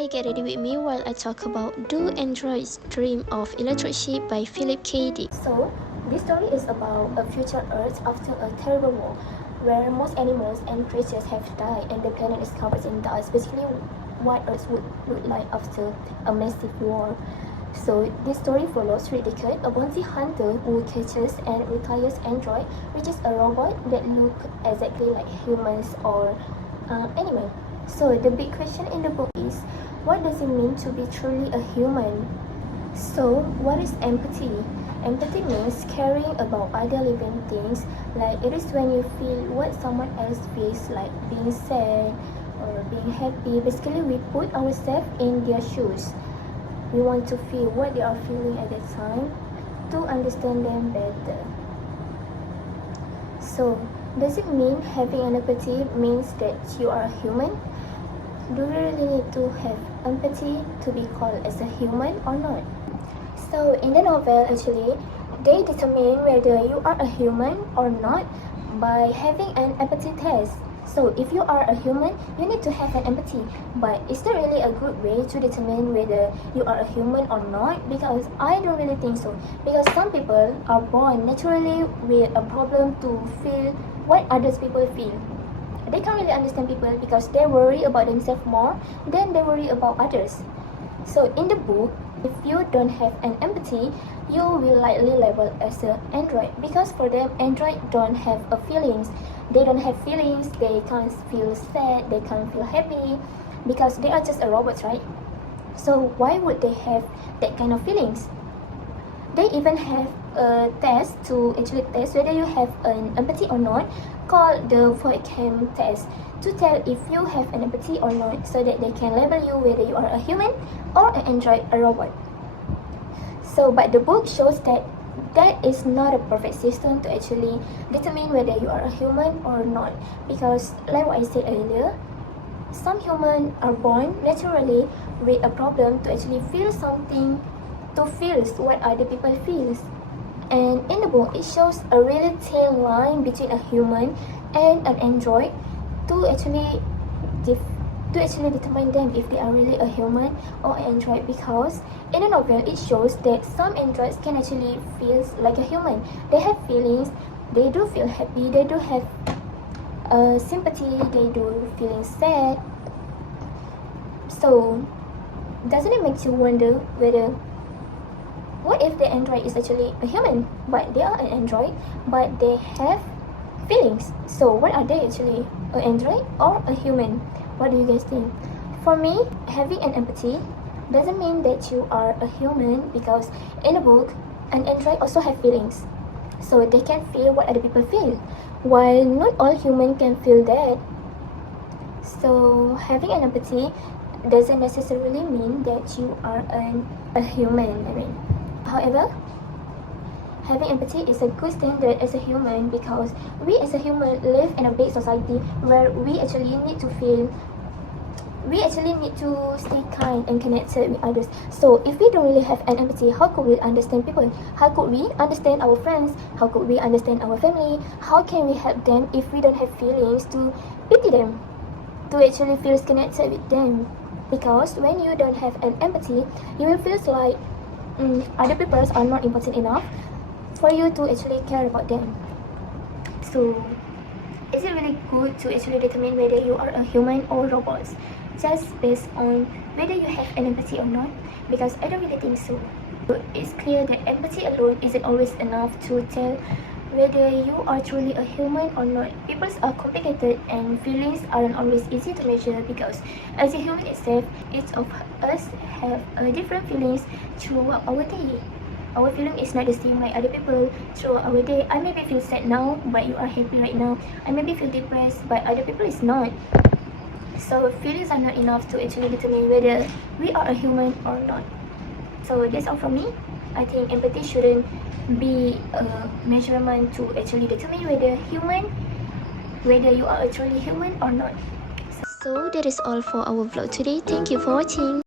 Hi, get ready with me while I talk about Do Androids Dream of Electric Sheep by Philip K. Dick. So, this story is about a future Earth after a terrible war, where most animals and creatures have died and the planet is covered in dust. Basically, what Earth would look like after a massive war. So, this story follows Riddick, a bounty hunter who catches and retires android, which is a robot that looks exactly like humans or animal. So, the big question in the book is, what does it mean to be truly a human? So, what is empathy? Empathy means caring about other living things. Like, it is when you feel what someone else feels, like being sad or being happy. Basically, we put ourselves in their shoes. We want to feel what they are feeling at that time to understand them better. So, does it mean having an empathy means that you are a human? Do we really need to have empathy to be called as a human or not? So in the novel, actually, they determine whether you are a human or not by having an empathy test. So if you are a human, you need to have an empathy. But is there really a good way to determine whether you are a human or not? Because I don't really think so. Because some people are born naturally with a problem to feel what others people feel. They can't really understand people because they worry about themselves more than they worry about others. So in the book, if you don't have an empathy, you will likely labeled as an android, because for them, android don't have a feelings. They don't have feelings, they can't feel sad, they can't feel happy, because they are just a robots, right? So why would they have that kind of feelings? They even have a test to actually test whether you have an empathy or not, called the Voight-Kampff test, to tell if you have an empathy or not, so that they can label you whether you are a human or an android, a robot. So, but the book shows that that is not a perfect system to actually determine whether you are a human or not, because like what I said earlier, some humans are born naturally with a problem to actually feel something, to feel what other people feel. And in the book, it shows a really thin line between a human and an android to actually determine them if they are really a human or an android, because in the novel it shows that some androids can actually feel like a human. They have feelings, they do feel happy, they do have sympathy, they do feeling sad. So doesn't it make you wonder whether, what if the android is actually a human, but they are an android, but they have feelings? So what are they actually, an android or a human? What do you guys think? For me, having an empathy doesn't mean that you are a human, because in the book, an android also have feelings. So they can feel what other people feel, while not all humans can feel that. So having an empathy doesn't necessarily mean that you are a human. However, having empathy is a good standard as a human, because we as a human live in a big society where we actually need to stay kind and connected with others. So if we don't really have an empathy, how could we understand people? How could we understand our friends? How could we understand our family? How can we help them if we don't have feelings to pity them, to actually feel connected with them? Because when you don't have an empathy, you will feel like other people are not important enough for you to actually care about them. So is it really good to actually determine whether you are a human or robots just based on whether you have an empathy or not? Because I don't really think so. It's clear that empathy alone isn't always enough to tell whether you are truly a human or not. People are complicated and feelings aren't always easy to measure, because as a human itself, each of us have different feelings throughout our day. Our feeling is not the same like other people throughout our day. I maybe feel sad now, but you are happy right now. I maybe feel depressed, but other people is not. So feelings are not enough to actually determine whether we are a human or not. So that's all from me. I think empathy shouldn't be a measurement to actually determine whether you are a truly human or not. So that is all for our vlog today. Thank you for watching.